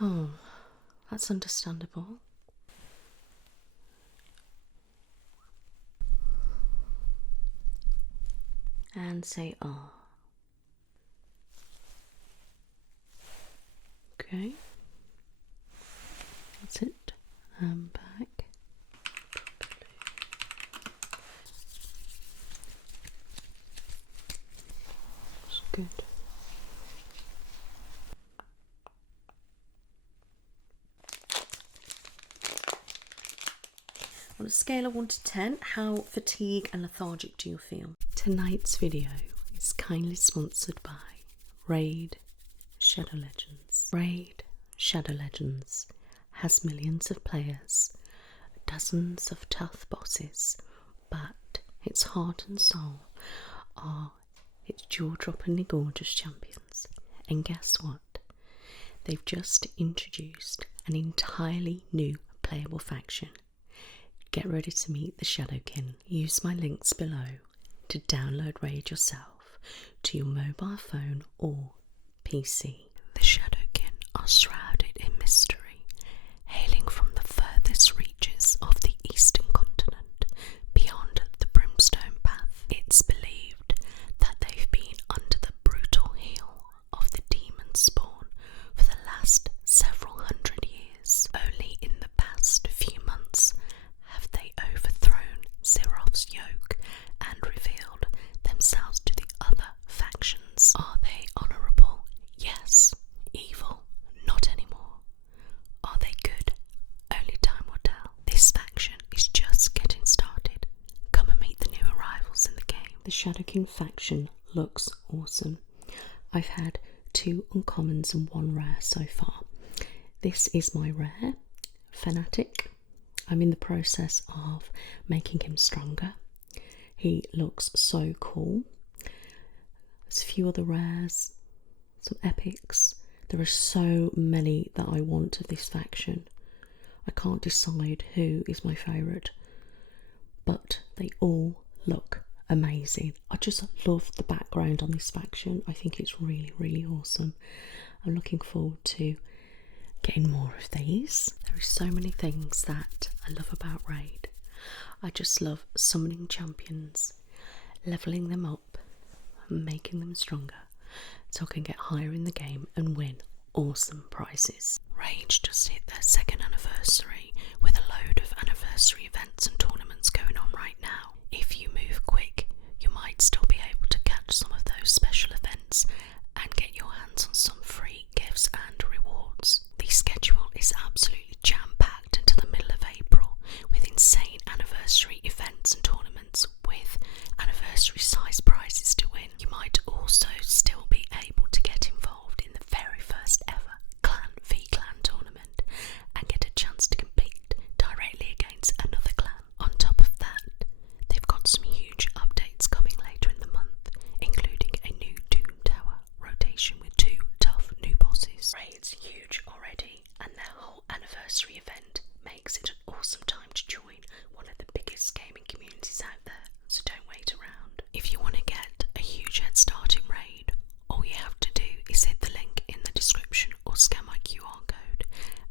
Oh, that's understandable. And say ah. Okay. That's it. Back. That's good. On a scale of 1 to 10, how fatigued and lethargic do you feel? Tonight's video is kindly sponsored by Raid Shadow Legends. Raid Shadow Legends has millions of players, dozens of tough bosses, but its heart and soul are its jaw-droppingly gorgeous champions. And guess what? They've just introduced an entirely new playable faction. Get ready to meet the Shadowkin. Use my links below to download Raid yourself to your mobile phone or PC. The Shadowkin are shrouded in mystery, hailing from the furthest reaches of the eastern continent, beyond the Brimstone Path. It's believed that they've been under the brutal heel of the demon spawn for the last several hundred years. Only in the past few months have they overthrown Zeroth's yoke and revealed themselves to the other factions. Are they honourable? Yes. Evil? Not anymore. Are they good? Only time will tell. This faction is just getting started. Come and meet the new arrivals in the game. The Shadowkin faction looks awesome. I've had 2 uncommons and 1 rare so far. This is my rare, Fanatic. I'm in the process of making him stronger. He looks so cool. There's a few other rares, some epics. There are so many that I want of this faction. I can't decide who is my favourite, but they all look amazing. I just love the background on this faction. I think it's really, really awesome. I'm looking forward to getting more of these. There are so many things that I love about Raid. I just love summoning champions, levelling them up, and making them stronger so I can get higher in the game and win awesome prizes. Raid just hit their 2nd anniversary with a load of anniversary events and tournaments going on right now. If you move quick, you might still be able to catch some of those special events and get your hands on some free gifts and rewards. The schedule is absolutely jam-packed until the middle of April with insane anniversary events and tournaments with anniversary-sized prizes to win. You might also still be able to get involved in the very first ever Clan v Clan tournament and get a chance to compete directly against another clan. On top of that, they've got some huge updates coming later in the month, including a new Doom Tower rotation with 2 tough new bosses. Raid's huge already, and their whole anniversary event makes it an awesome time to join one of the biggest gaming communities out there, so don't wait around. If you want to get a huge head start in Raid, all you have to do is hit the link in the description or scan my QR code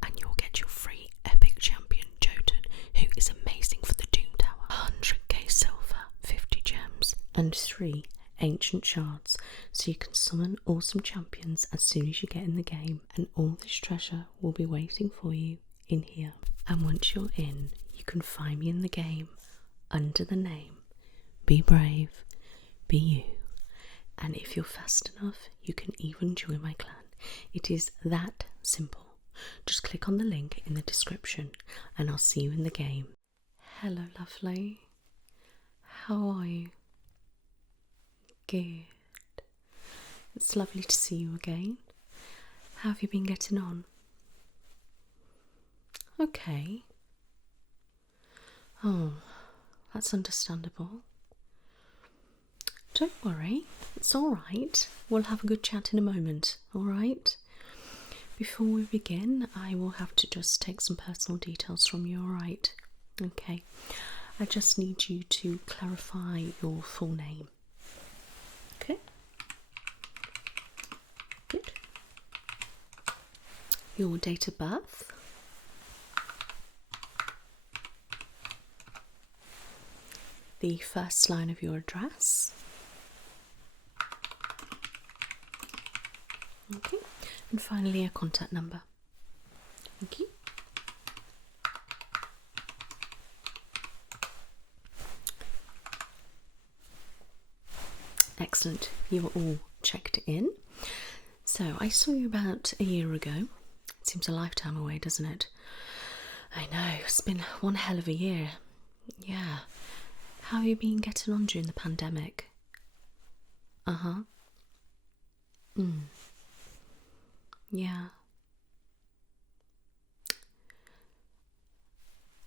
and you'll get your free epic champion Jotun, who is amazing for the Doom Tower. 100k silver, 50 gems and 3 ancient shards, so you can summon awesome champions as soon as you get in the game, and all this treasure will be waiting for you in here. And once you're in, you can find me in the game under the name Be Brave, Be You. And if you're fast enough, you can even join my clan. It is that simple. Just click on the link in the description and I'll see you in the game. Hello, lovely. How are you? Good. It's lovely to see you again. How have you been getting on? Okay. Oh, that's understandable. Don't worry, it's alright. We'll have a good chat in a moment, alright? Before we begin, I will have to just take some personal details from you, alright? Okay, I just need you to clarify your full name. Okay, good. Your date of birth. The first line of your address. Okay, and finally a contact number. Thank you. Excellent, you are all checked in. So I saw you about a year ago. It seems a lifetime away, doesn't it? I know, it's been one hell of a year. Yeah. How have you been getting on during the pandemic? Uh-huh. Yeah.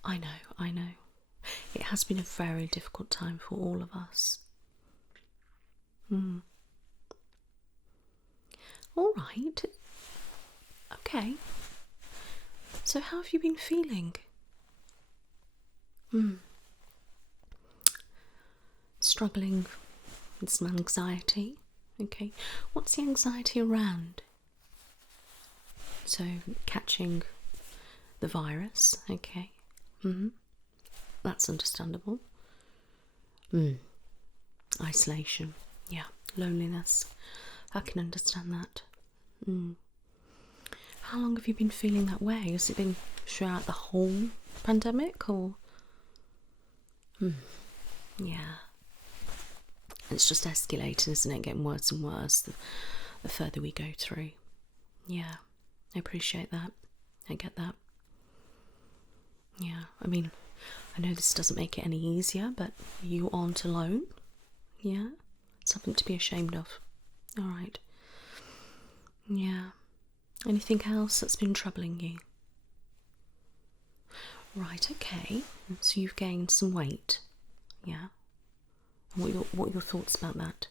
I know. It has been a very difficult time for all of us. All right. Okay. So how have you been feeling? Struggling with some anxiety? Okay. What's the anxiety around? So, catching the virus, okay. That's understandable. Isolation, yeah. Loneliness, I can understand that. How long have you been feeling that way? Has it been throughout the whole pandemic, or? Yeah. It's just escalating, isn't it? Getting worse and worse the further we go through. Yeah, I appreciate that. I get that. Yeah, I mean, I know this doesn't make it any easier, but you aren't alone. Yeah, something to be ashamed of. All right. Yeah. Anything else that's been troubling you? Right, okay. So you've gained some weight. Yeah. What are your thoughts about that?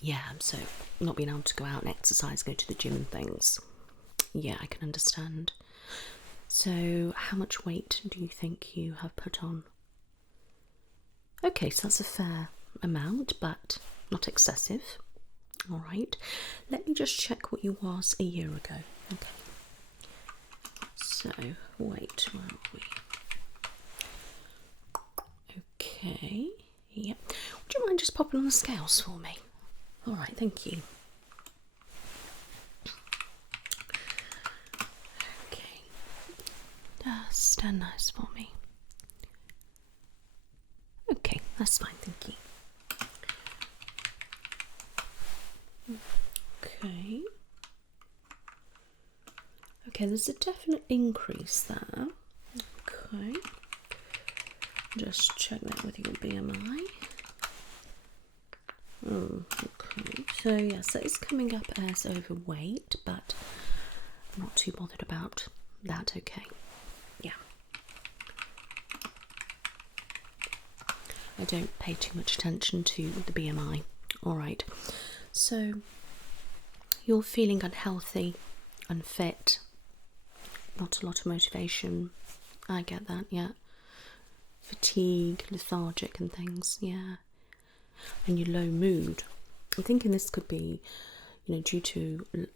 Yeah, so not being able to go out and exercise, go to the gym and things. Yeah, I can understand. So how much weight do you think you have put on? Okay, so that's a fair amount, but not excessive. All right, let me just check what you was a year ago. Okay, so weight, where are we? Okay, yep. Would you mind just popping on the scales for me? All right, thank you. Okay, just stand nice for me. Okay, that's fine, thank you. Okay. Okay, there's a definite increase there. Okay. Just check that with your BMI. Okay, so yes, that is coming up as overweight, but I'm not too bothered about that, okay? Yeah. I don't pay too much attention to the BMI. Alright, so you're feeling unhealthy, unfit, not a lot of motivation. I get that, yeah. Fatigue, lethargic and things, yeah. And your low mood. I'm thinking this could be, due to a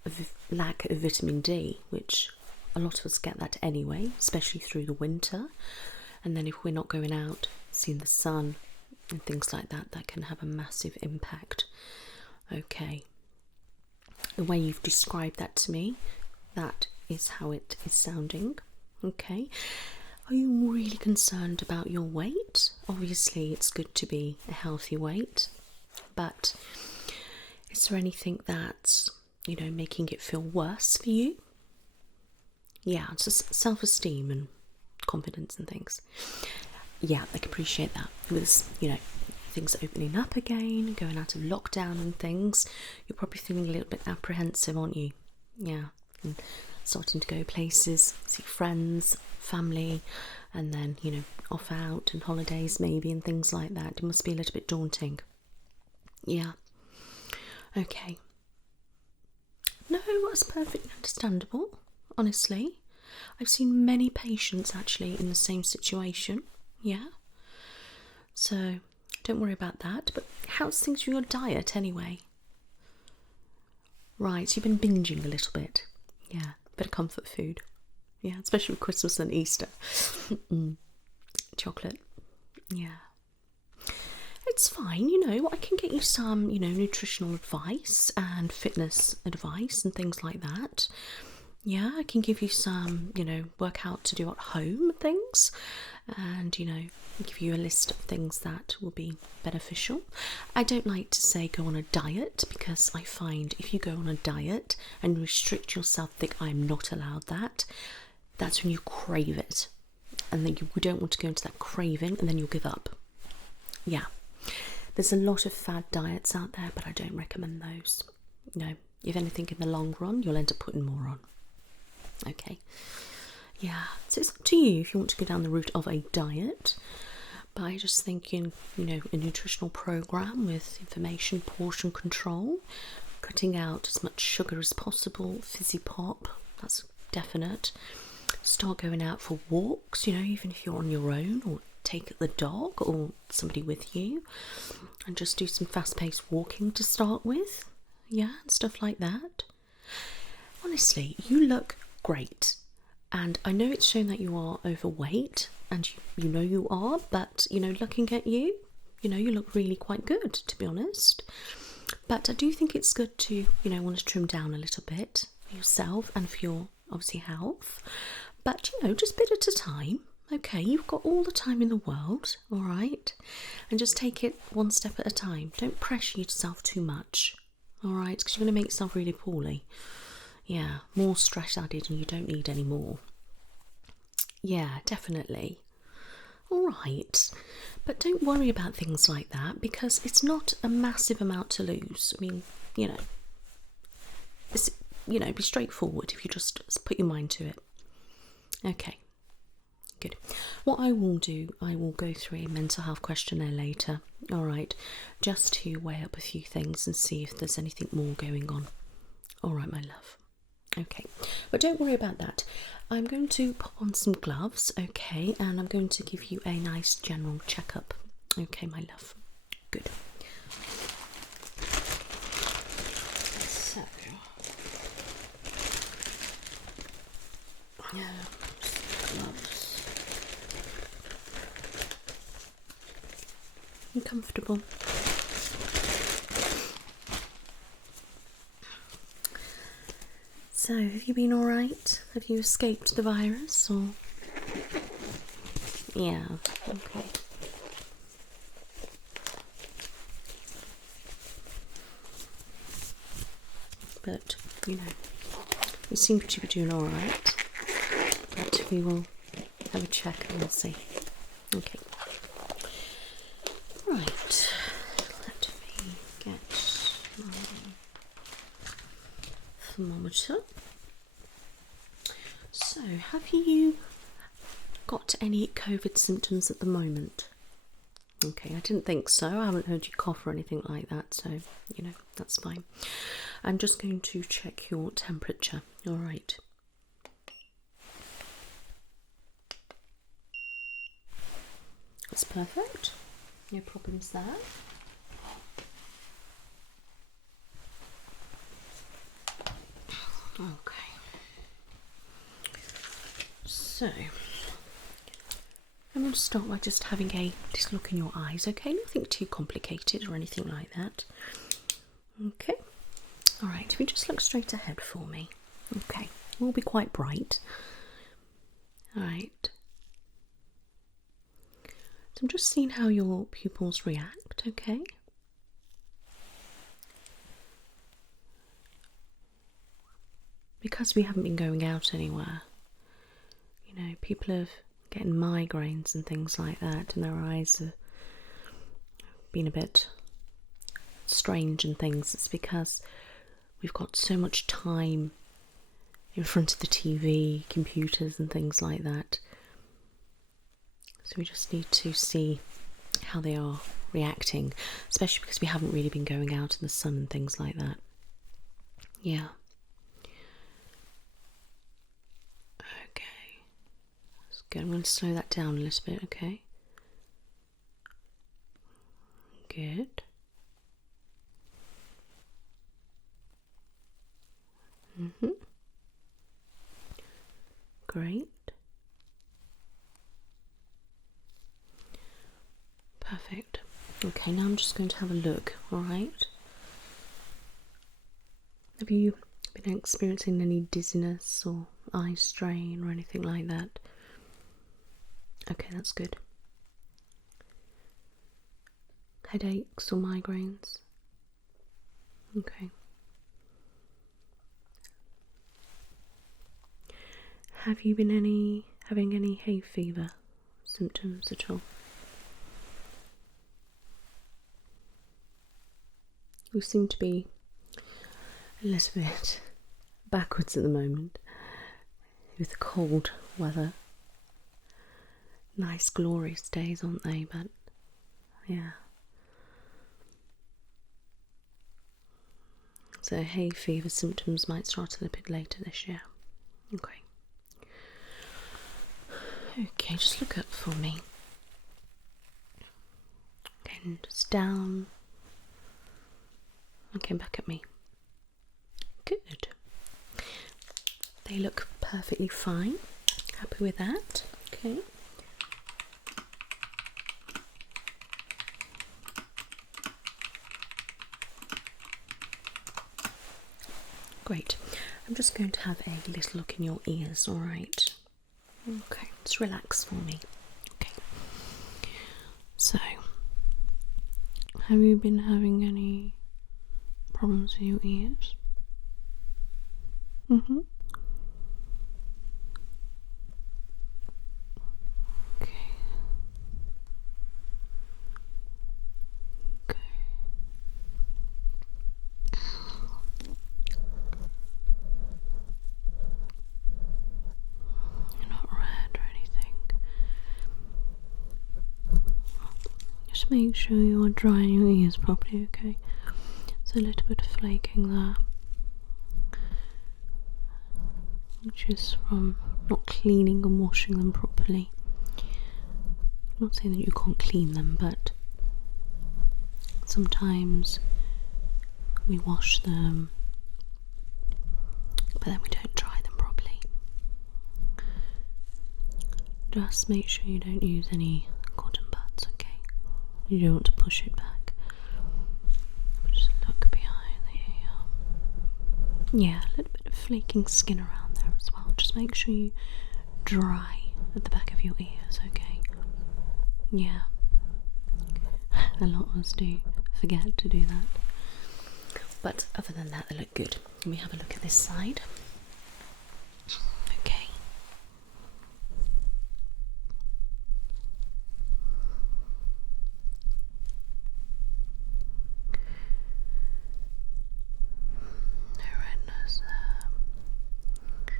lack of vitamin D, which a lot of us get that anyway, especially through the winter. And then if we're not going out, seeing the sun and things like that, that can have a massive impact. Okay. The way you've described that to me, that is how it is sounding. Okay. Are you really concerned about your weight? Obviously, it's good to be a healthy weight, but is there anything that's, making it feel worse for you? Yeah, it's just self-esteem and confidence and things. Yeah, I can appreciate that. With, things opening up again, going out of lockdown and things, you're probably feeling a little bit apprehensive, aren't you? Yeah, and starting to go places, see friends, family, and then, off out and holidays maybe and things like that. It must be a little bit daunting. Yeah. Okay. No, that's perfectly understandable, honestly. I've seen many patients actually in the same situation. Yeah. So don't worry about that. But how's things with your diet anyway? Right, so you've been binging a little bit. Yeah, bit of comfort food. Yeah, especially with Christmas and Easter. Chocolate. Yeah. It's fine, you know, I can get you some, you know, nutritional advice and fitness advice and things like that. Yeah, I can give you some, you know, workout to do at home and things, and, you know, give you a list of things that will be beneficial. I don't like to say go on a diet, because I find if you go on a diet and restrict yourself, think I'm not allowed that, that's when you crave it, and then you don't want to go into that craving, and then you'll give up. Yeah. There's a lot of fad diets out there, but I don't recommend those. No, if anything, in the long run, you'll end up putting more on. Okay. Yeah, so it's up to you if you want to go down the route of a diet. By just thinking, you know, a nutritional program with information portion control, cutting out as much sugar as possible, fizzy pop, that's definite. Start going out for walks, you know, even if you're on your own, or take the dog or somebody with you, and just do some fast-paced walking to start with. Yeah, and stuff like that. Honestly, you look great, and I know it's shown that you are overweight, and you know you are, but you know, looking at you, you know, you look really quite good, to be honest. But I do think it's good to, you know, want to trim down a little bit for yourself and for your, obviously, health, but you know, just a bit at a time. Okay, you've got all the time in the world, all right, and just take it one step at a time. Don't pressure yourself too much, all right, because you're going to make yourself really poorly. Yeah, more stress added and you don't need any more. Yeah, definitely. All right, but don't worry about things like that, because it's not a massive amount to lose. I mean, you know, it's, you know, be straightforward if you just put your mind to it. Okay. Good. What I will do, I will go through a mental health questionnaire later, all right, just to weigh up a few things and see if there's anything more going on. All right, my love. Okay, but don't worry about that. I'm going to pop on some gloves, okay, and I'm going to give you a nice general checkup. Okay, my love. Good. So, gloves. You comfortable? So, have you been alright? Have you escaped the virus, or? Yeah, okay. But, you know, you seem to be doing alright. But we will have a check and we'll see. Okay. Right. Let me get my thermometer. So, have you got any COVID symptoms at the moment? Okay, I didn't think so. I haven't heard you cough or anything like that, so, you know, that's fine. I'm just going to check your temperature. All right. That's perfect. No problems there. Okay. So, I'm going to start by just having a look in your eyes, okay? Nothing too complicated or anything like that. Okay. Alright, if you just look straight ahead for me. Okay, it will be quite bright. Alright. So I'm just seeing how your pupils react, okay? Because we haven't been going out anywhere, you know, people have getting migraines and things like that, and their eyes have been a bit strange and things. It's because we've got so much time in front of the TV, computers and things like that. So we just need to see how they are reacting, especially because we haven't really been going out in the sun and things like that. Yeah. Okay. Good, I'm going to slow that down a little bit, okay? Good. Great. Perfect. Okay, now I'm just going to have a look, alright? Have you been experiencing any dizziness or eye strain or anything like that? Okay, that's good. Headaches or migraines? Okay. Have you been having any hay fever symptoms at all? You seem to be a little bit backwards at the moment with the cold weather. Nice glorious days, aren't they? But yeah. So hay fever symptoms might start a little bit later this year. Okay. Okay, just look up for me. Okay, and just down. Okay, back at me. Good. They look perfectly fine. Happy with that? Okay. Great. I'm just going to have a little look in your ears, alright? Okay, just relax for me. Okay. So, have you been having any problems with your ears? Okay. Okay. You're not red or anything. Just make sure you are drying your ears properly, okay? There's a little bit of flaking there, which is from not cleaning and washing them properly. I'm not saying that you can't clean them, but sometimes we wash them, but then we don't dry them properly. Just make sure you don't use any cotton buds, okay? You don't want to push it back. Just look behind the ear. Yeah, a little bit of flaking skin around there as well. Just make sure you dry at the back of your ears, okay? Yeah. A lot of us do forget to do that. But other than that, they look good. Let me have a look at this side. Okay. No redness there. Okay.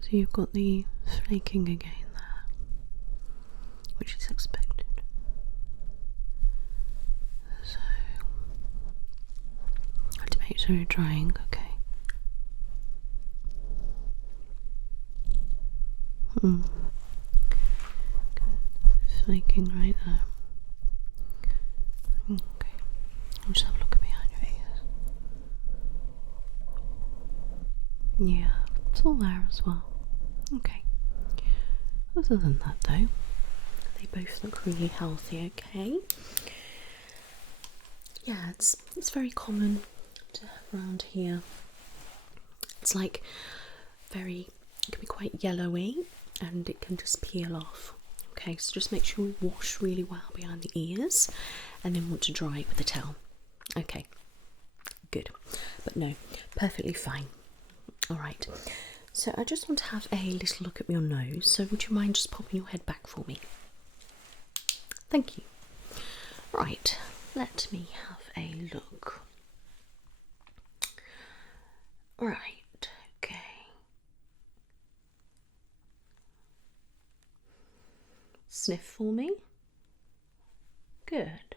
So you've got the flaking again there, which is expected. So, I have to make sure you're drying, okay? Flaking right there. Okay, I'll just have a look behind your ears. Yeah, it's all there as well. Okay. Other than that though, they both look really healthy, okay? Yeah, it's very common to have around here. It's like it can be quite yellowy and it can just peel off. Okay, so just make sure we wash really well behind the ears and then want to dry it with a towel. Okay, good. But no, perfectly fine. Alright, so I just want to have a little look at your nose. So would you mind just popping your head back for me? Thank you. Right, let me have a look. Right, okay. Sniff for me. Good.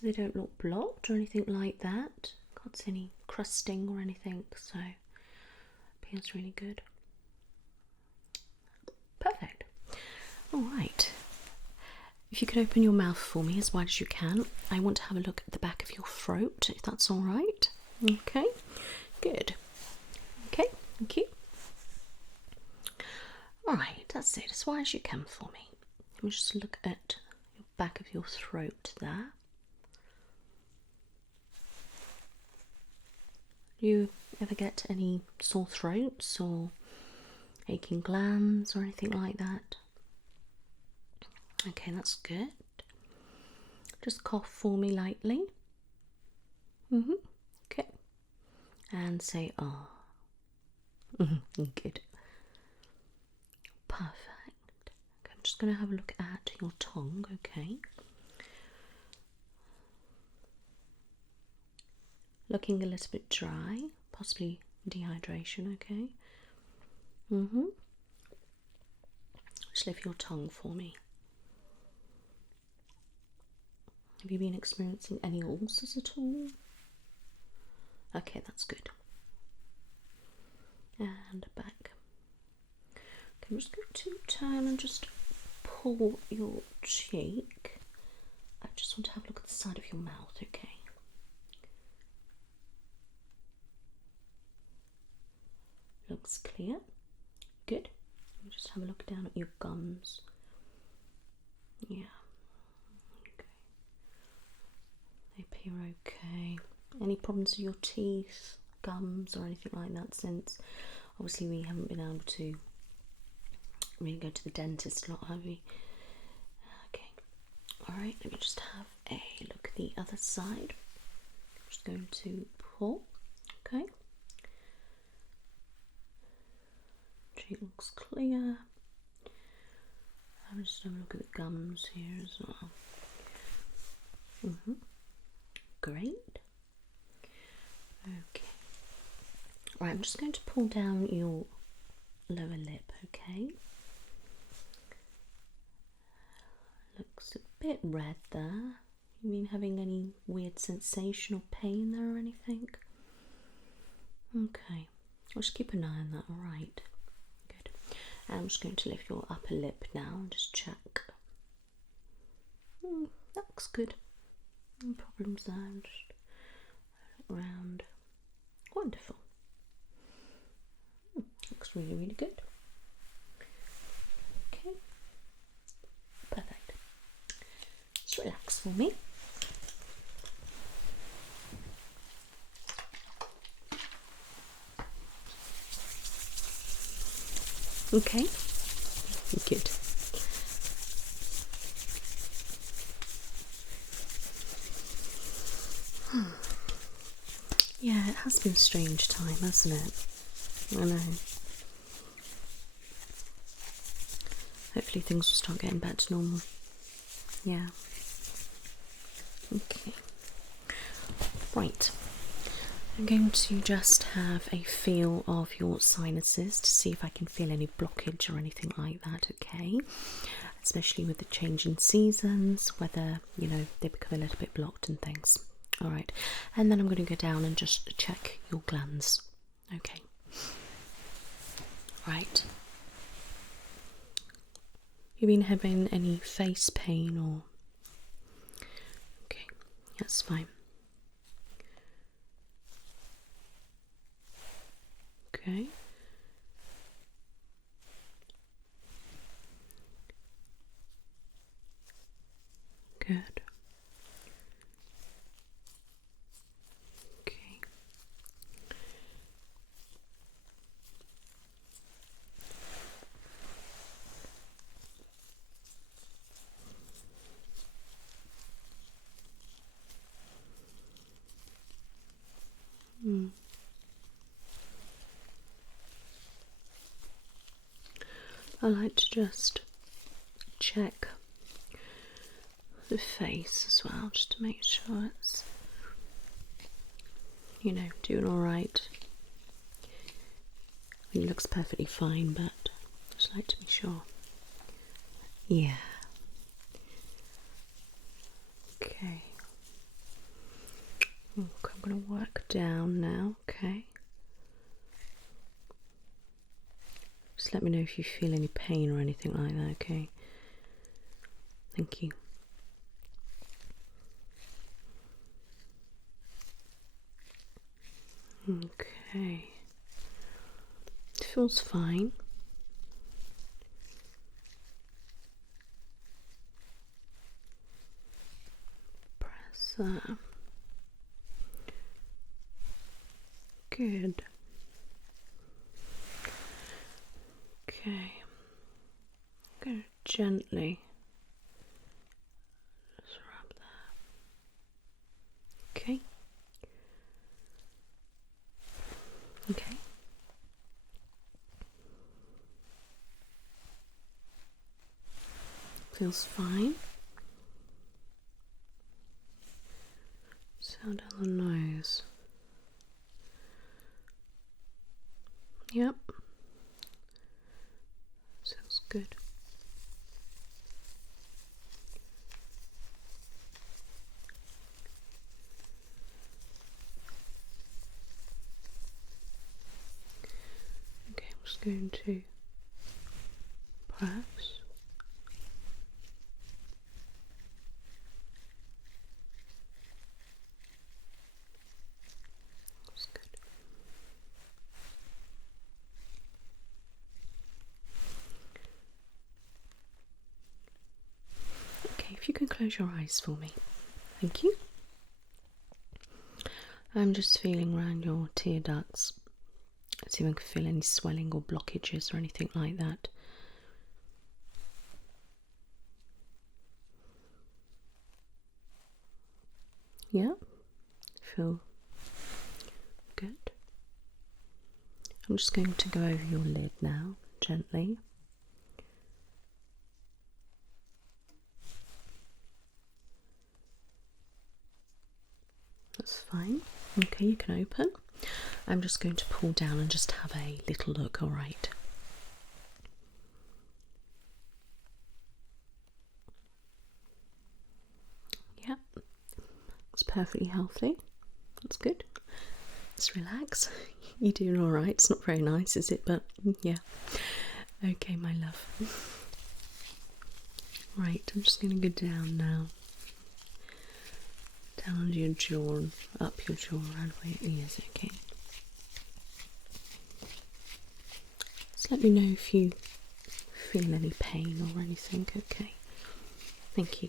They don't look blocked or anything like that. Can't see any crusting or anything, so feels really good. Perfect. All right. If you could open your mouth for me as wide as you can, I want to have a look at the back of your throat, if that's all right. Okay, good. Okay, thank you. All right, that's it, as wide as you can for me. Let me just look at the back of your throat there. Do you ever get any sore throats or aching glands or anything like that? Okay, that's good. Just cough for me lightly. Okay. And say ah. Good. Perfect. Okay, I'm just going to have a look at your tongue, okay? Looking a little bit dry, possibly dehydration, okay? Just lift your tongue for me. Have you been experiencing any ulcers at all? Okay, that's good. And back. Okay, I'm just going to turn and just pull your cheek. I just want to have a look at the side of your mouth, okay? Looks clear. Good. Let me just have a look down at your gums. Yeah. Okay. They appear okay. Any problems with your teeth, gums, or anything like that since? Obviously, we haven't been able to really go to the dentist a lot, have we? Okay. Alright, let me just have a look at the other side. I'm just going to pull. Okay. Cheek looks clear. I'll just have a look at the gums here as well. Great. Okay. Right, I'm just going to pull down your lower lip, okay? Looks a bit red there. You mean having any weird sensation or pain there or anything? Okay. I'll just keep an eye on that, alright. Good. And I'm just going to lift your upper lip now and just check. That looks good. No problems there. Just look around. Wonderful. Looks really, really good. Okay. Perfect. Just relax for me. Okay. Good. Yeah, it has been a strange time, hasn't it? I know. Hopefully things will start getting back to normal. Yeah. Okay. Right. I'm going to just have a feel of your sinuses to see if I can feel any blockage or anything like that, okay? Especially with the change in seasons, whether, you know, they become a little bit blocked and things. Alright, and then I'm going to go down and just check your glands. Okay. Right. You been having any face pain or? Okay, that's fine. Okay. Good. Okay. I like to just check the face as well, just to make sure it's, you know, doing alright. It looks perfectly fine, but I just like to be sure. Yeah. Okay. I'm going to work down now, okay? Just let me know if you feel any pain or anything like that, okay? Thank you. Okay. It feels fine. Press that. Good. Okay. I'm going to gently just rub that. Okay. Okay. Feels fine. So down the nose. Yep. Sounds good. Okay, I'm just going to press. That's good. Okay, if you can close your eyes for me. Thank you. I'm just feeling around your tear ducts. See if I can feel any swelling or blockages or anything like that. Yeah, feel good. I'm just going to go over your lid now, gently. That's fine. Okay, you can open. I'm just going to pull down and just have a little look, alright? Yep, it's perfectly healthy. That's good. Let's relax. You're doing alright. It's not very nice, is it? But yeah. Okay, my love. Right, I'm just going to go down now. Down under your jaw and up your jaw around where your ears, okay? Just let me know if you feel any pain or anything, okay? Thank you.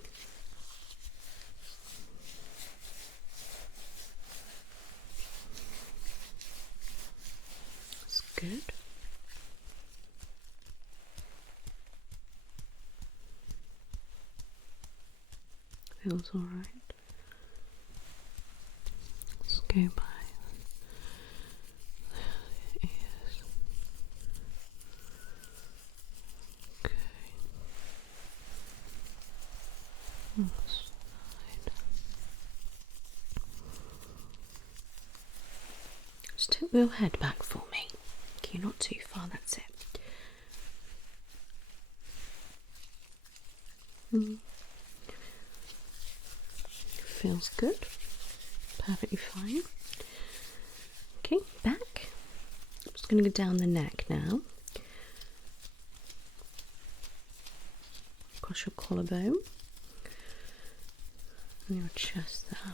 That's good. Feels alright. Let's go by the ears. Okay. On the side. Just tilt your head back for me. Okay, not too far, that's it. Feels good. Perfectly fine. Okay, back. I'm just going to go down the neck now. Across your collarbone. And your chest there.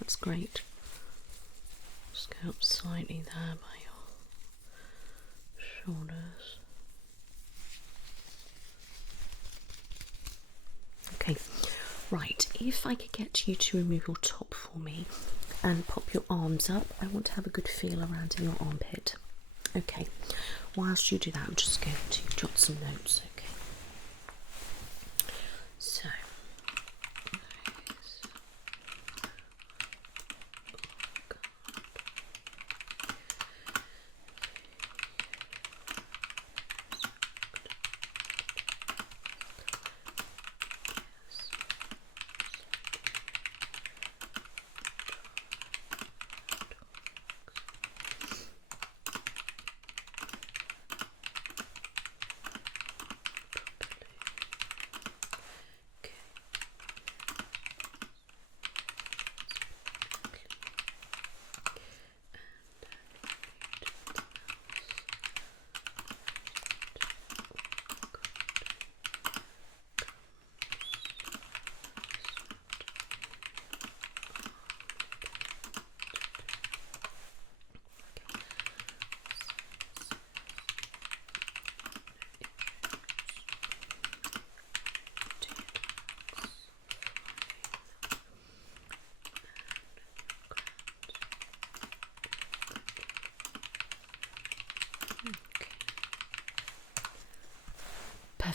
That's great. Just go up slightly there by your shoulders. Okay, right, if I could get you to remove your top for me and pop your arms up, I want to have a good feel around in your armpit. Okay, whilst you do that, I'm just going to jot some notes, okay? So,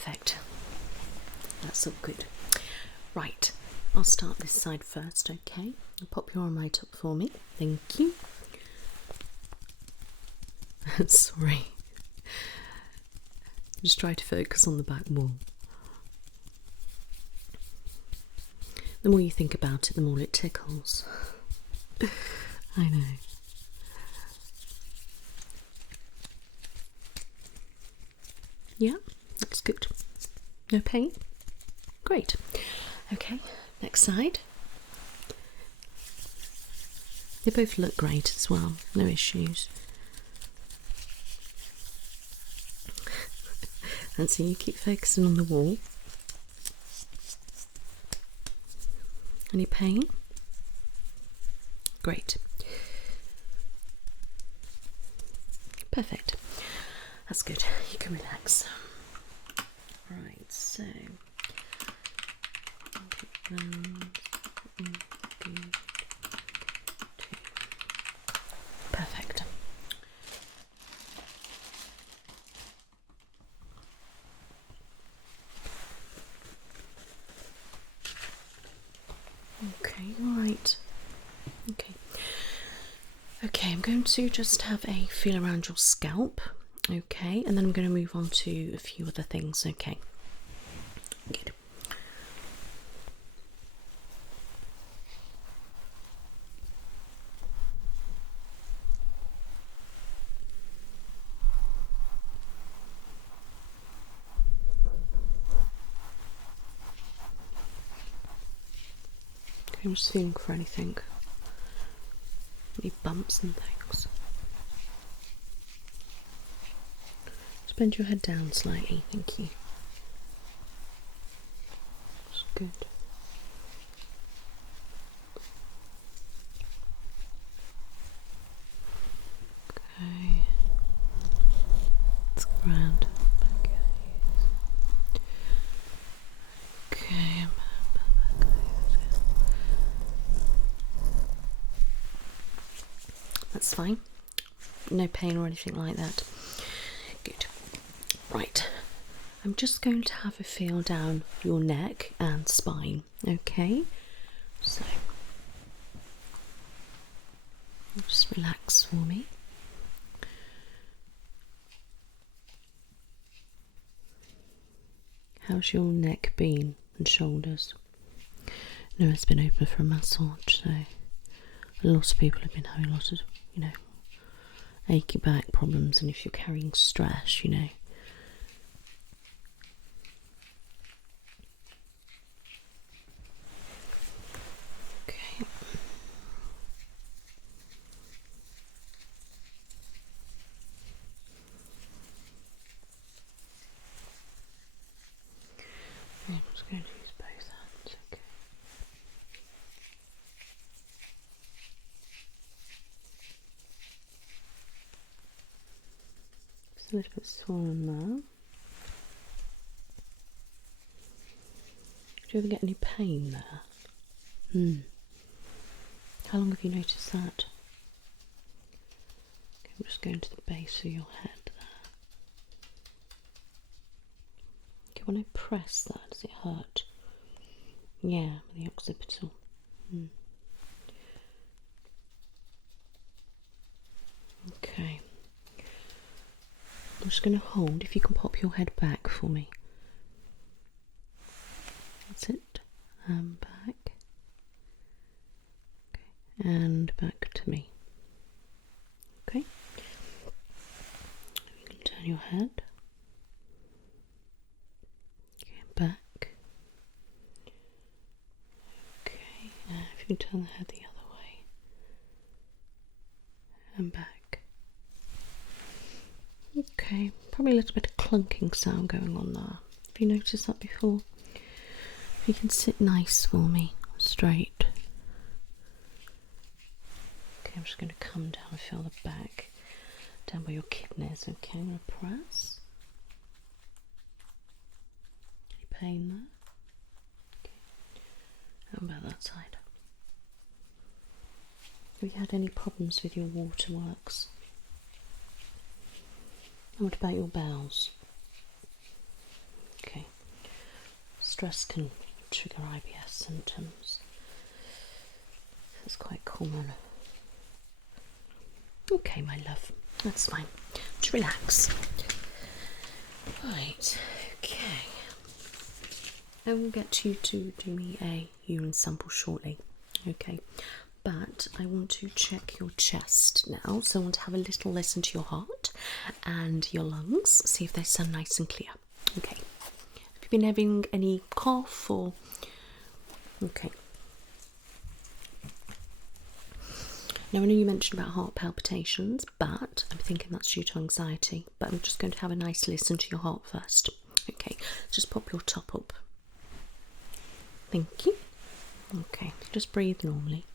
Perfect. That's all good. Right, I'll start this side first, okay? Pop your arm right up for me. Thank you. Sorry. Just try to focus on the back wall. The more you think about it, the more it tickles. I know. Yeah, that's good. No pain? Great. Okay, next side. They both look great as well, no issues. And so you keep focusing on the wall. Any pain? Great. Perfect. That's good. You can relax. Right, so perfect. Okay, right. Okay, I'm going to just have a feel around your scalp. Okay, and then I'm going to move on to a few other things. Okay. Good. Okay, I'm just feeling for anything. Any bumps and things. Just bend your head down slightly, thank you. That's good. Okay. It's grand. Okay. That's fine. No pain or anything like that. Good. Right. I'm just going to have a feel down your neck and spine. Okay. So just relax for me. How's your neck been and shoulders? No, it's been open for a massage, so a lot of people have been having a lot of, you know, achy back problems, and if you're carrying stress, you know. Okay. I'm just going to use both hands, okay. Just a little bit swollen now. Do you ever get any pain there? How long have you noticed that? Okay, I'm just going to the base of your head there. Okay, when I press that, does it hurt? Yeah, the occipital. Okay. I'm just going to hold, if you can pop your head back for me. That's it. Back. Okay. And back to me. Okay. You can turn your head. Okay, back. Okay, if you can turn the head the other way. And back. Okay, probably a little bit of clunking sound going on there. Have you noticed that before? If you can sit nice for me, straight. Okay, I'm just going to come down and feel the back, down by your kidneys. Okay, I'm going to press. Any pain there? Okay. How about that side? Have you had any problems with your waterworks? And what about your bowels? Okay. stress can trigger IBS symptoms. It's quite common. Okay, my love, that's fine. Just relax. Right, okay. I will get you to do me a urine sample shortly. Okay, but I want to check your chest now. So I want to have a little listen to your heart and your lungs, see if they sound nice and clear. Okay. Have you been having any cough or? Okay. Now I know you mentioned about heart palpitations, but I'm thinking that's due to anxiety. But I'm just going to have a nice listen to your heart first. Okay, just pop your top up. Thank you. Okay, just breathe normally.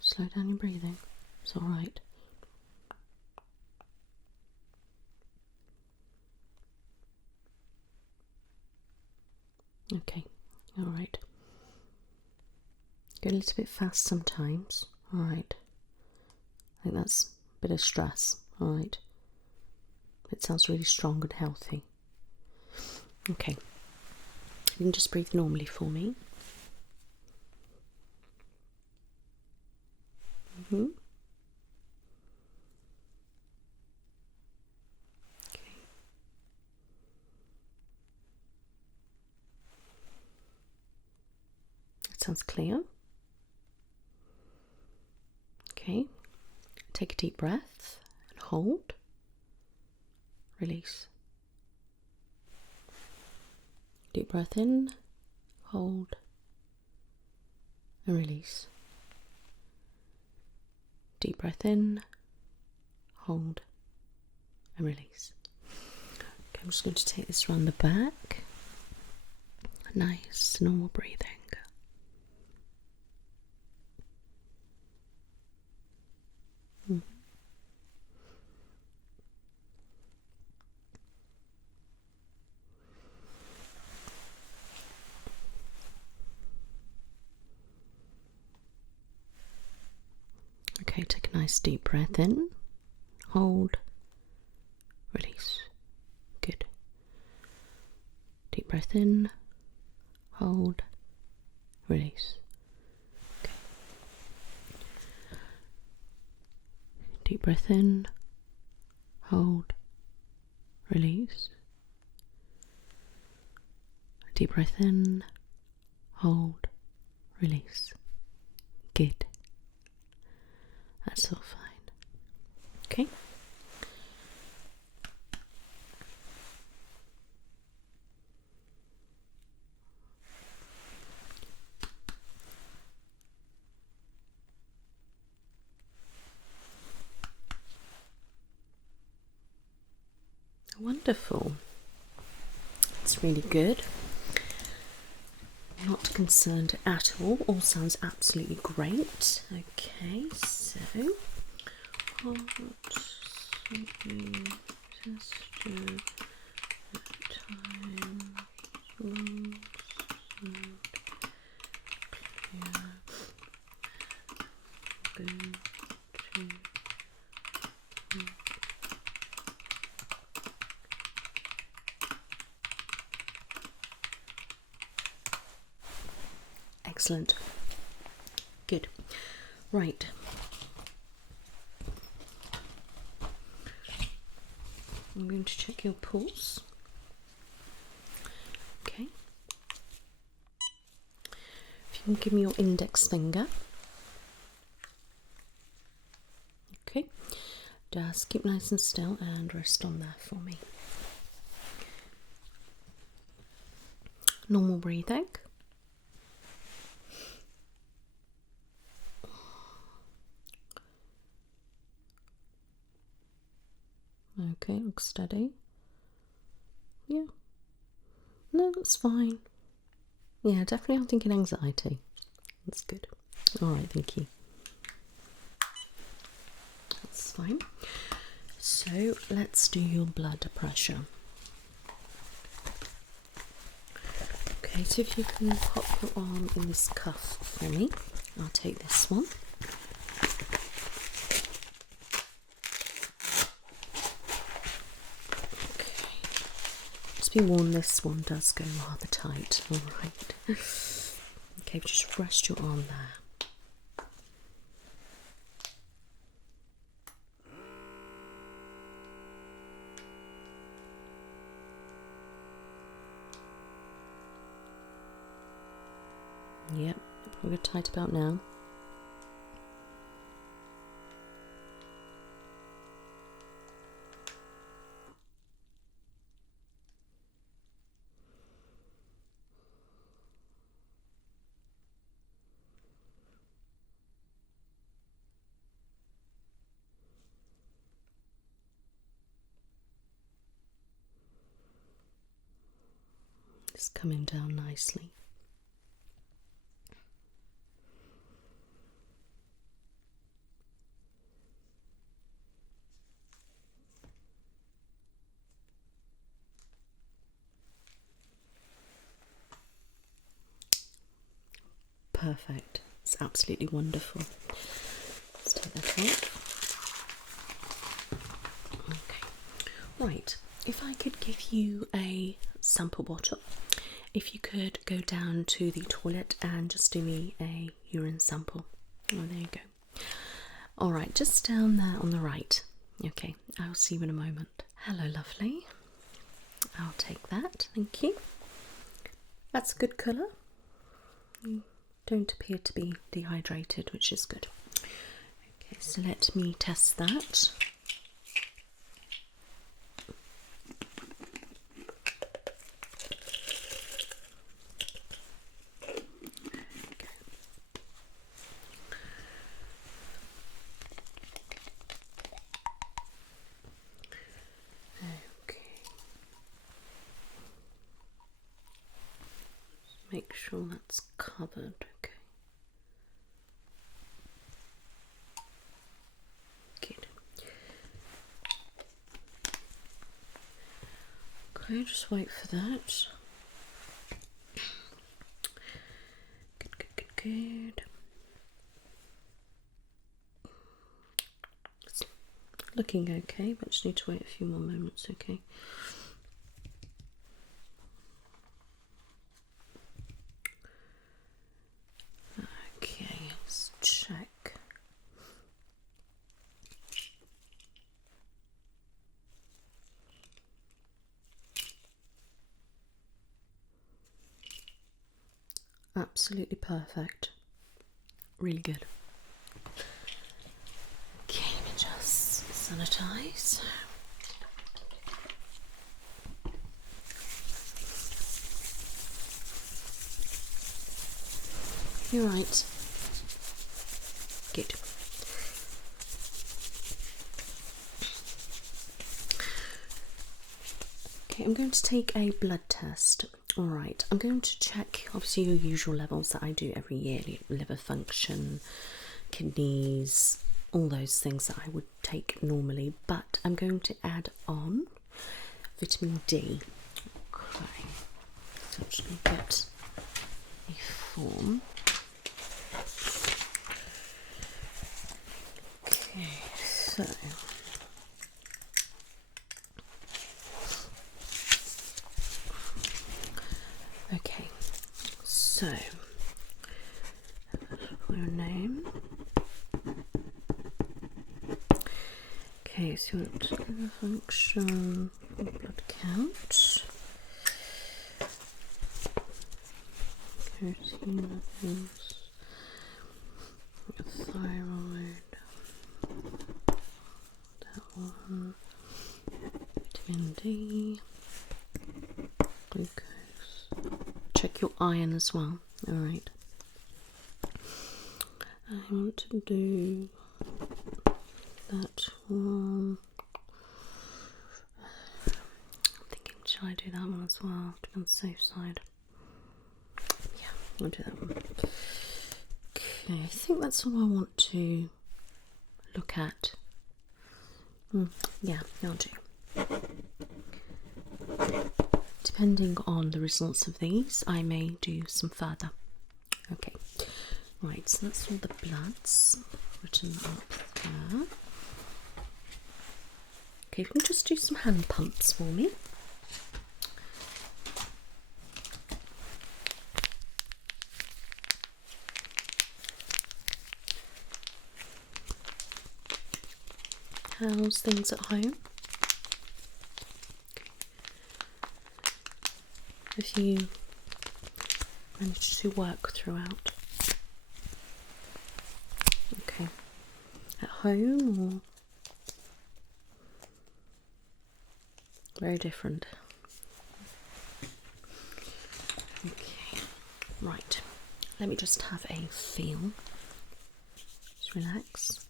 Slow down your breathing. It's all right. Okay, all right. Go a little bit fast sometimes. All right. I think that's a bit of stress. All right. It sounds really strong and healthy. Okay. You can just breathe normally for me. Okay. That sounds clear. Okay. Take a deep breath and hold. Release. Deep breath in, hold, and release. Deep breath in, hold, and release. Okay, I'm just going to take this around the back. Nice, normal breathing. Okay, take a nice deep breath in, hold, release. Good. Deep breath in, hold, release. Okay. Deep breath in, hold, release. Deep breath in, hold, release. Good. That's all fine. Okay. Wonderful. It's really good. Not concerned at all. All sounds absolutely great. Okay, so hot, tested at times, long, clear, go to. Excellent. Good. Right. I'm going to check your pulse. Okay. If you can give me your index finger. Okay. Just keep nice and still and rest on there for me. Normal breathing. Okay, looks steady. Yeah. No, that's fine. Yeah, definitely I'm thinking anxiety. That's good. Alright, thank you. That's fine. So let's do your blood pressure. Okay, so if you can pop your arm in this cuff for me, I'll take this one. Okay, just be warned, this one does go rather tight. All right. Okay, just rest your arm there. Yep, probably tight about now. It's coming down nicely. Perfect. It's absolutely wonderful. Let's take that off. Okay. Right. If I could give you a sample bottle, if you could go down to the toilet and just do me a urine sample. Oh, there you go. All right, just down there on the right. Okay, I'll see you in a moment. Hello, lovely. I'll take that. Thank you. That's a good colour. You don't appear to be dehydrated, which is good. Okay, so let me test that. Make sure that's covered, okay. Good. Okay, just wait for that. Good, good, good, good. It's looking okay, but just need to wait a few more moments, okay. Okay, let's check. Absolutely perfect. Really good. Okay, let me just sanitize. You're right. Good. Okay, I'm going to take a blood test. All right, I'm going to check obviously your usual levels that I do every year: liver function, kidneys, all those things that I would take normally. But I'm going to add on vitamin D. Okay, so I'm just going to get a form. Okay, so okay, so your name. Okay, so you want liver function, blood count, protein levels, your thyroid, that one, vitamin D, glucose. Check your iron as well. All right. I want to do that one. I'm thinking, shall I do that one as well to be on the safe side? Yeah, I'll do that one. Okay, I think that's all I want to look at Yeah, I'll do. Depending on the results of these, I may do some further. Okay, right, so that's all the bloods written up there. Okay, you can just do some hand pumps for me. How's things at home? Have you managed to work throughout? Okay. At home or very different? Okay. Right. Let me just have a feel. Just relax.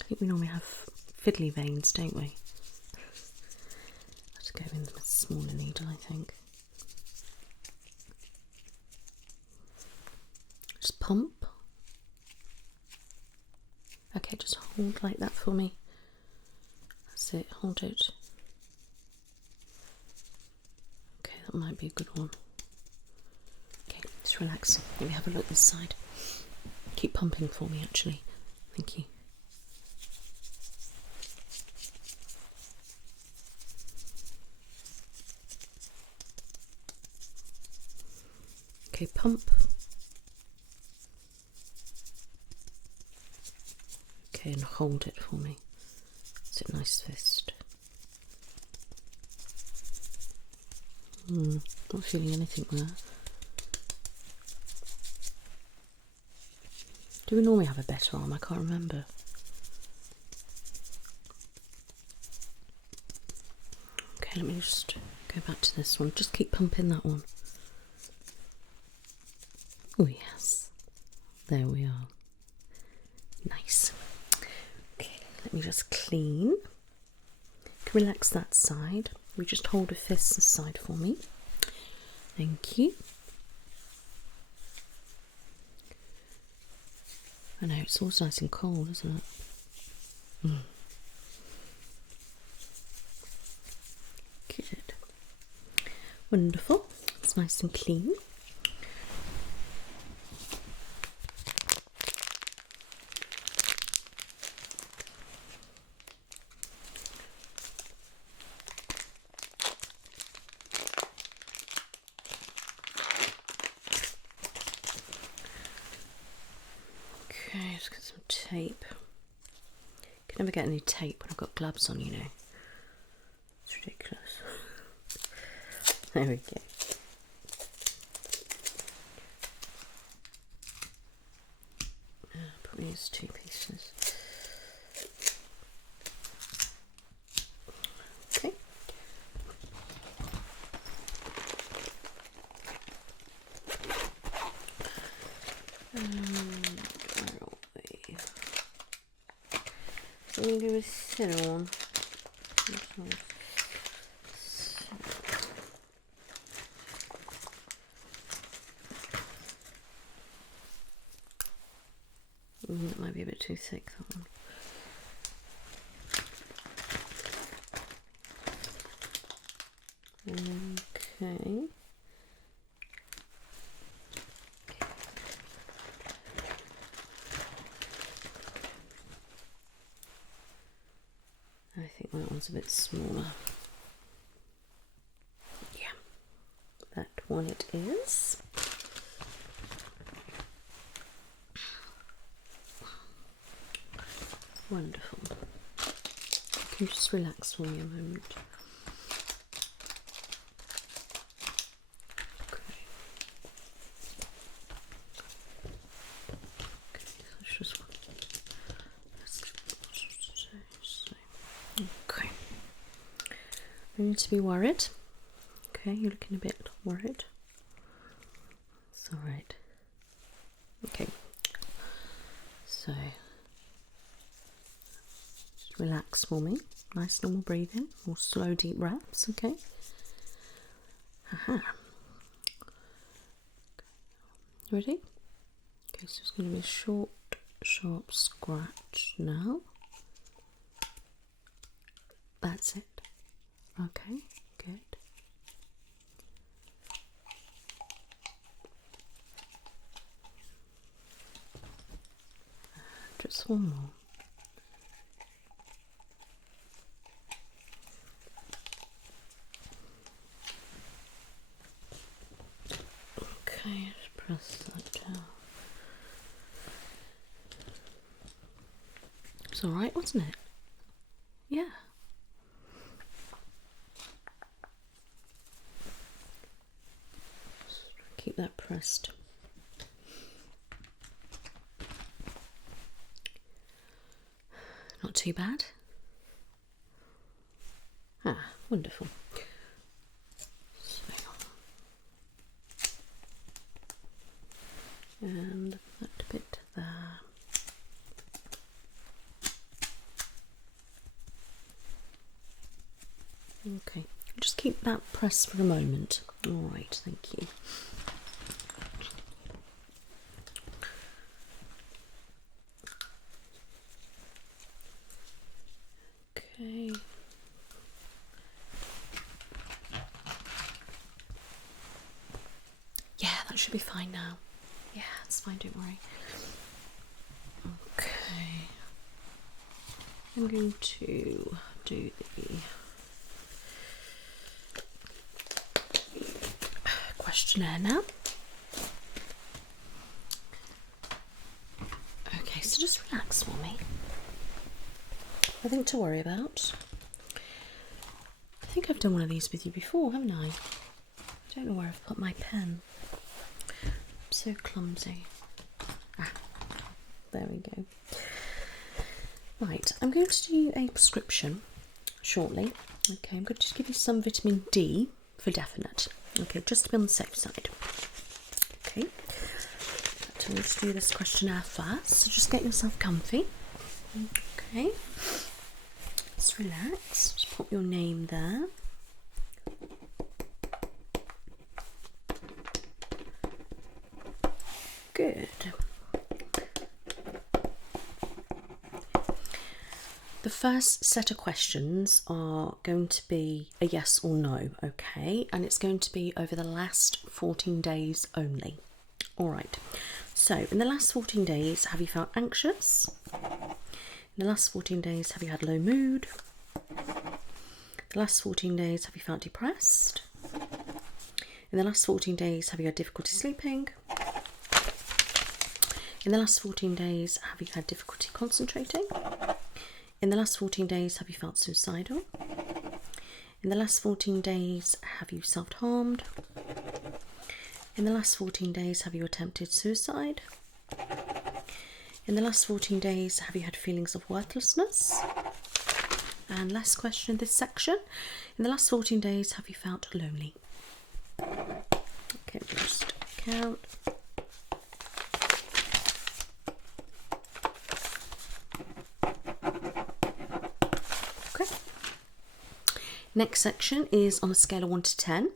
I think we normally have fiddly veins, don't we? Let's go in with a smaller needle, I think. Just pump. Okay, just hold like that for me. That's it, hold it. Okay, that might be a good one. Okay, just relax. Let me have a look this side. Keep pumping for me, actually. Thank you. Okay, pump. Okay, and hold it for me. It's a nice fist. Not feeling anything there. Do we normally have a better arm? I can't remember. Okay, let me just go back to this one. Just keep pumping that one. Oh yes, there we are. Nice. Okay, let me just clean. You can relax that side. We just hold a fist this side for me. Thank you. I know, it's always nice and cold, isn't it? Good. Wonderful. It's nice and clean. Okay, let's get some tape. Can never get any tape when I've got gloves on, you know. It's ridiculous. There we go. Probably use 2 pieces. Okay. I'm going to do a thinner one. That might be a bit too thick, that one. Okay. I think that one's a bit smaller. Yeah, that one it is. Wonderful. Can you just relax for me a moment? Okay. Okay, that's just okay. No need to be worried. Okay, you're looking a bit worried. It's alright. Okay. So just relax for me. Nice normal breathing or slow deep breaths, okay? Haha. Ready? Okay, so it's going to be a short, sharp scratch now. That's it. Okay, good. Just one more. Okay, just press that down. It's alright, wasn't it? Yeah. Just keep that pressed. Not too bad. Ah, wonderful. And that bit there. Okay, just keep that pressed for a moment. All right, thank you. Okay. Yeah, that should be fine now. Yeah, it's fine, don't worry. Okay. I'm going to do the questionnaire now. Okay, so just relax for me. Nothing to worry about. I think I've done one of these with you before, haven't I? I don't know where I've put my pen. I'm so clumsy. Ah, there we go. Right, I'm going to do a prescription shortly. Okay, I'm going to give you some vitamin D for definite. Okay, just to be on the safe side. Okay, so let's do this questionnaire first. So just get yourself comfy. Okay, just relax. Just put your name there. Good. The first set of questions are going to be a yes or no, okay? And it's going to be over the last 14 days only. All right. So, in the last 14 days, have you felt anxious? In the last 14 days, have you had low mood? The last 14 days, have you felt depressed? In the last 14 days, have you had difficulty sleeping? In the last 14 days, have you had difficulty concentrating? In the last 14 days, have you felt suicidal? In the last 14 days, have you self-harmed? In the last 14 days, have you attempted suicide? In the last 14 days, have you had feelings of worthlessness? And last question in this section. In the last 14 days, have you felt lonely? Okay, just count. Next section is on a scale of 1 to 10,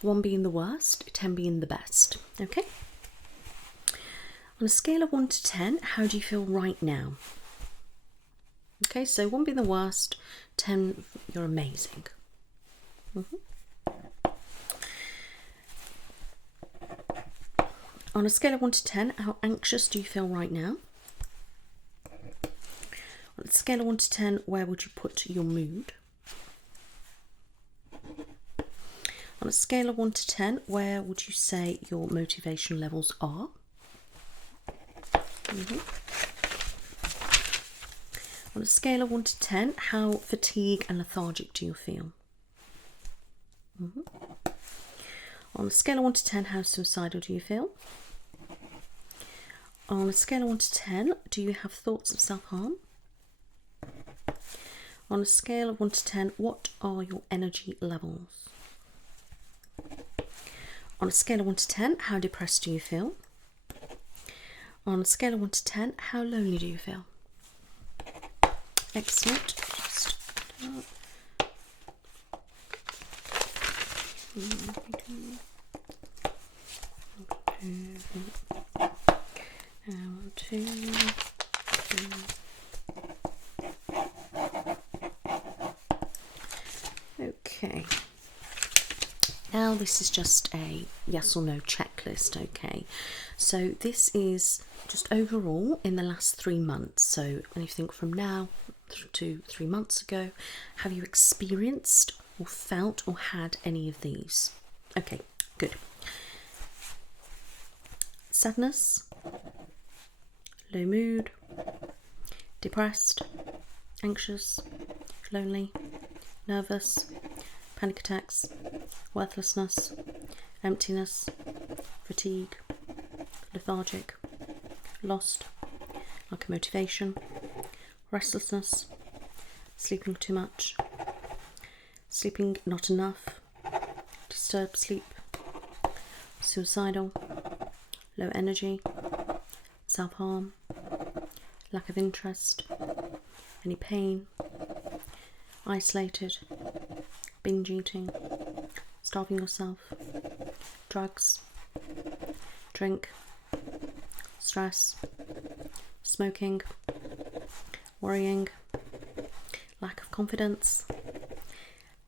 1 being the worst, 10 being the best. Okay? On a scale of 1 to 10, how do you feel right now? Okay, so 1 being the worst, 10, you're amazing. On a scale of 1 to 10, how anxious do you feel right now? On a scale of 1 to 10, where would you put your mood? On a scale of 1 to 10, where would you say your motivation levels are? On a scale of 1 to 10, how fatigued and lethargic do you feel? On a scale of 1 to 10, how suicidal do you feel? On a scale of 1 to 10, do you have thoughts of self-harm? On a scale of 1 to 10, what are your energy levels? On a scale of 1 to 10, how depressed do you feel? On a scale of 1 to 10, how lonely do you feel? Excellent. 1, 2, 3. Okay. Now this is just a yes or no checklist, okay? So this is just overall in the last 3 months. So anything from now to 3 months ago, have you experienced or felt or had any of these? Okay, good. Sadness, low mood, depressed, anxious, lonely, nervous, panic attacks, worthlessness, emptiness, fatigue, lethargic, lost, lack of motivation, restlessness, sleeping too much, sleeping not enough, disturbed sleep, suicidal, low energy, self-harm, lack of interest, any pain, isolated, binge eating, starving yourself, drugs, drink, stress, smoking, worrying, lack of confidence,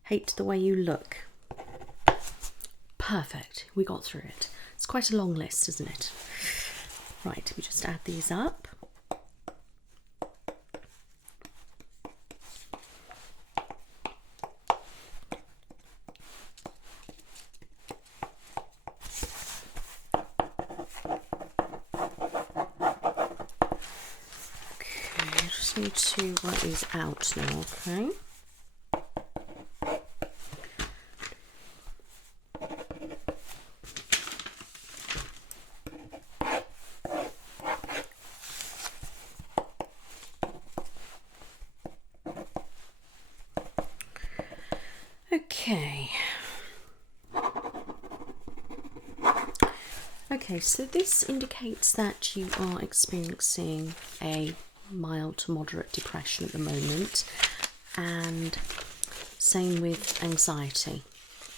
hate the way you look. Perfect, we got through it. It's quite a long list, isn't it? Right, we just add these up. Need to write these out now, okay? Okay, so this indicates that you are experiencing a mild to moderate depression at the moment, and same with anxiety.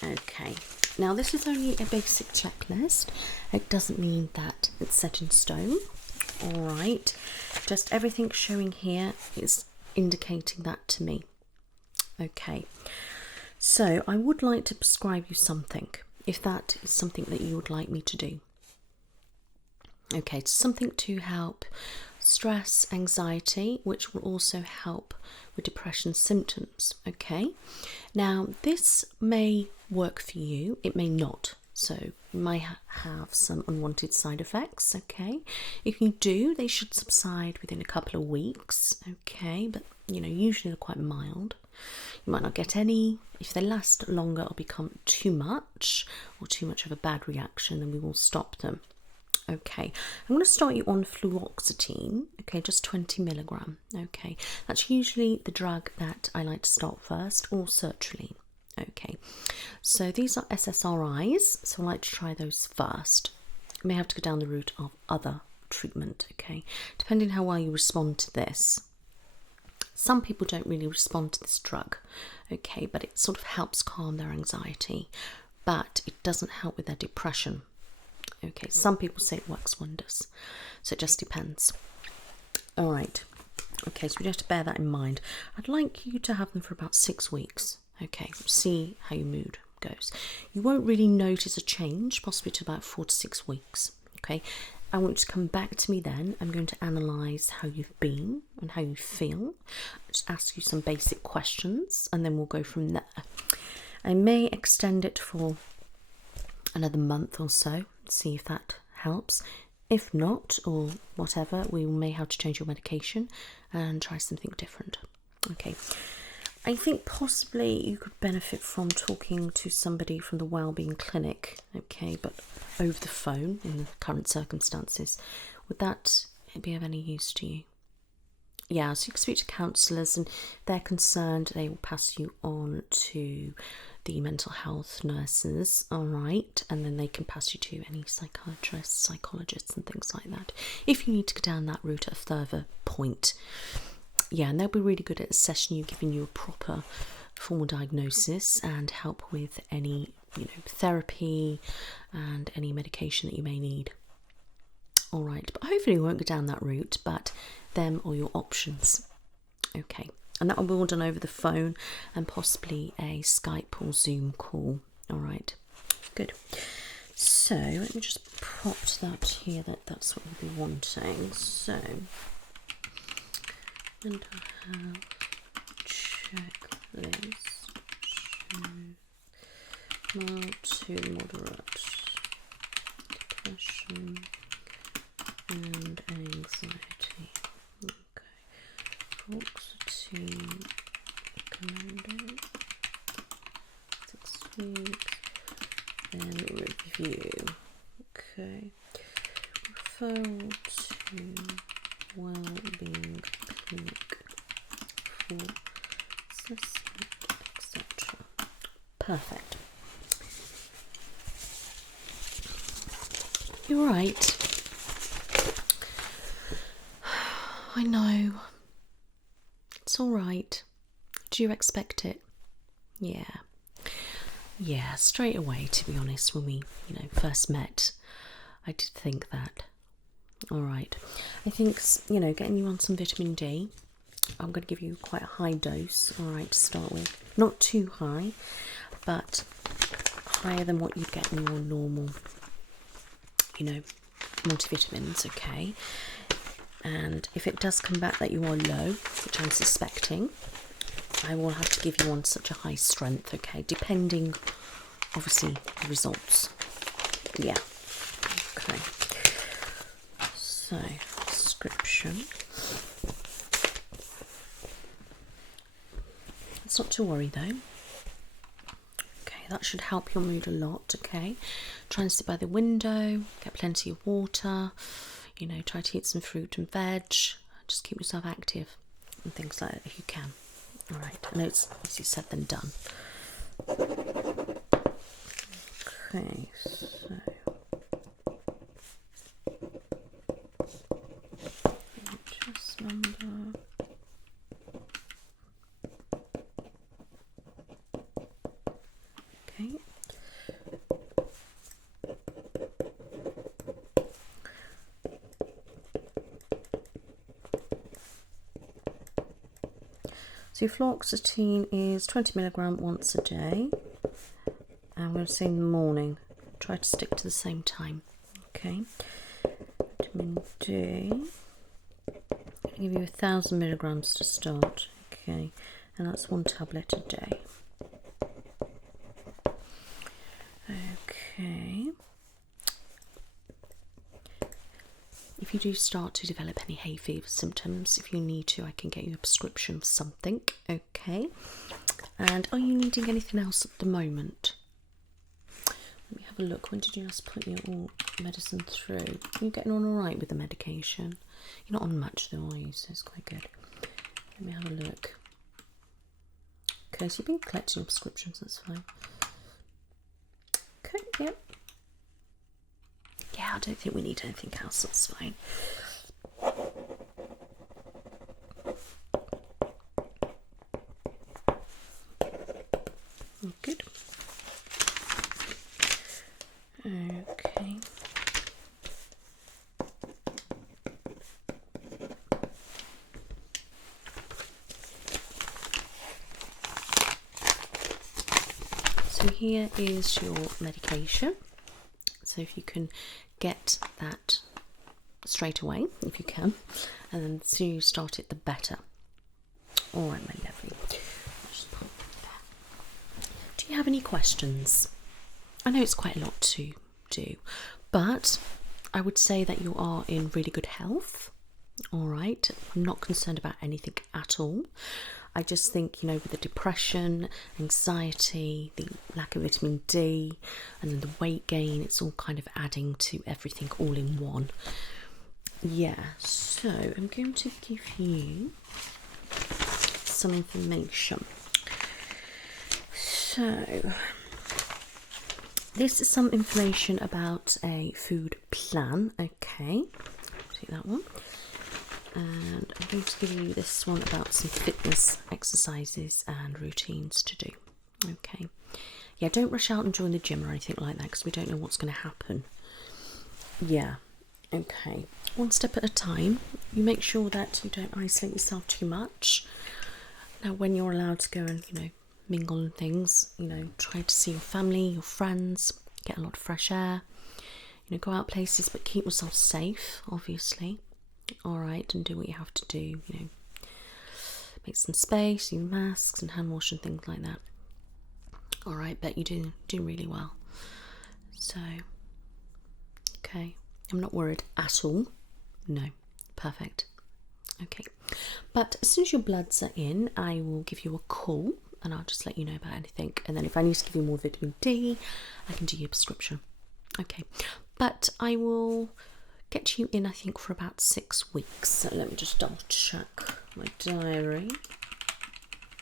Okay, now this is only a basic checklist. It doesn't mean that it's set in stone. All right, just everything showing here is indicating that to me. Okay, so I would like to prescribe you something, if that is something that you would like me to do. Okay, it's something to help stress, anxiety, which will also help with depression symptoms. Okay, now this may work for you, it may not, so you might have some unwanted side effects. Okay, if you do, they should subside within a couple of weeks. Okay, but you know, usually they're quite mild. You might not get any. If they last longer or become too much or too much of a bad reaction, then we will stop them. Okay, I'm going to start you on fluoxetine, okay, just 20 milligram. Okay, that's usually the drug that I like to start first, or sertraline. Okay, so these are SSRIs, so I like to try those first. You may have to go down the route of other treatment, okay, depending how well you respond to this. Some people don't really respond to this drug, okay, but it sort of helps calm their anxiety, but it doesn't help with their depression. Okay, some people say it works wonders, so it just depends. All right, okay, so we have to bear that in mind. I'd like you to have them for about 6 weeks. Okay, see how your mood goes. You won't really notice a change, possibly to about 4 to 6 weeks. Okay, I want you to come back to me then. I'm going to analyse how you've been and how you feel. I'll just ask you some basic questions, and then we'll go from there. I may extend it for another month or so, see if that helps. If not, or whatever, we may have to change your medication and try something different. Okay, I think possibly you could benefit from talking to somebody from the Wellbeing Clinic, okay, but over the phone in the current circumstances. Would that be of any use to you? Yeah, so you can speak to counsellors, and if they're concerned, they will pass you on to the mental health nurses, all right, and then they can pass you to any psychiatrists, psychologists and things like that, if you need to go down that route at a further point. Yeah, and they'll be really good at assessing you, giving you a proper formal diagnosis and help with any, you know, therapy and any medication that you may need. all right, but hopefully we won't go down that route, but them are your options. Okay, and that will be all done over the phone and possibly a Skype or Zoom call. All right, good. So let me just pop that here, that's what we'll be wanting. So mental health checklist, mild to moderate depression and anxiety. Okay, fluoxetine recommended 6 weeks. And review. Okay. Referral to Wellbeing Clinic for assessment, etc. Perfect. You're right. I know. It's all right. Do you expect it? Yeah. Yeah, straight away, to be honest, when we, first met, I did think that. All right. I think, getting you on some vitamin D, I'm going to give you quite a high dose, all right, to start with. Not too high, but higher than what you'd get in your normal, multivitamins, okay? And if it does come back that you are low, which I'm suspecting, I will have to give you on such a high strength, okay, depending, obviously, the results. Yeah. Okay. So, prescription. It's not to worry, though. Okay, that should help your mood a lot, okay? Try and sit by the window, get plenty of water, try to eat some fruit and veg, just keep yourself active and things like that if you can. All right, I know it's easier said than done. Okay, so just number. Okay. So fluoxetine is 20 milligram once a day. I'm going to say in the morning. Try to stick to the same time. Okay. Vitamin D. I'll give you 1,000 milligrams to start. Okay. And that's 1 tablet a day. Okay. If you do start to develop any hay fever symptoms, if you need to, I can get you a prescription for something, okay? And are you needing anything else at the moment? Let me have a look. When did you last put your medicine through? Are you getting on all right with the medication? You're not on much though, are you? So it's quite good. Let me have a look. Okay, so you've been collecting your prescriptions, that's fine. Okay, yep. Yeah, I don't think we need anything else, that's fine. Good. Okay. So here is your medication. So if you can get that straight away, if you can, and then the sooner you start it, the better. All right, my lovely. Just pop that. Do you have any questions? I know it's quite a lot to do, but I would say that you are in really good health. All right, I'm not concerned about anything at all. I just think, with the depression, anxiety, the lack of vitamin D, and then the weight gain, it's all kind of adding to everything all in one. Yeah, so I'm going to give you some information. So, this is some information about a food plan, okay? Take that one. And I'm going to give you this one about some fitness exercises and routines to do. Okay. Yeah, don't rush out and join the gym or anything like that because we don't know what's going to happen. Yeah. Okay, one step at a time. You make sure that you don't isolate yourself too much. Now, when you're allowed to go and, mingle and things, try to see your family, your friends, get a lot of fresh air, go out places, but keep yourself safe, obviously. All right, and do what you have to do, make some space, use masks and hand wash and things like that. All right, but you do really well. So, okay, I'm not worried at all. No, perfect. Okay, but as soon as your bloods are in, I will give you a call and I'll just let you know about anything. And then if I need to give you more vitamin D, I can do your prescription. Okay, but I will get you in, I think, for about 6 weeks. So let me just double check my diary.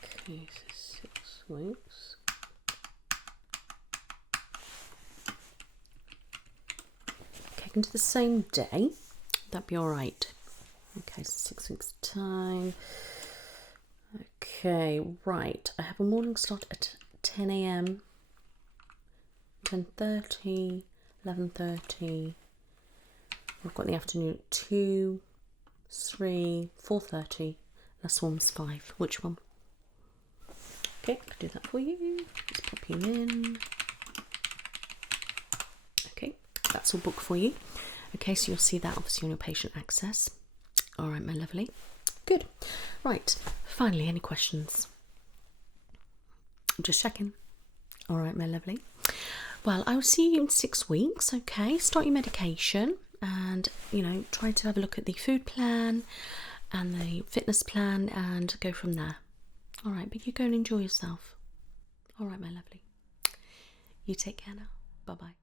Okay, so 6 weeks. Okay, I can do the same day. That'd be all right. Okay, so 6 weeks time. Okay, right. I have a morning slot at 10 a.m, 10:30, 11:30. I've got the afternoon at 2, 3, 4:30. Last one's 5. Which one? Okay, I can do that for you. Just pop you in. Okay, that's all booked for you. Okay, so you'll see that obviously on your patient access. All right, my lovely. Good. Right, finally, any questions? I'm just checking. All right, my lovely. Well, I will see you in 6 weeks, okay? Start your medication and, try to have a look at the food plan and the fitness plan and go from there. All right, but you go and enjoy yourself. All right, my lovely. You take care now. Bye-bye.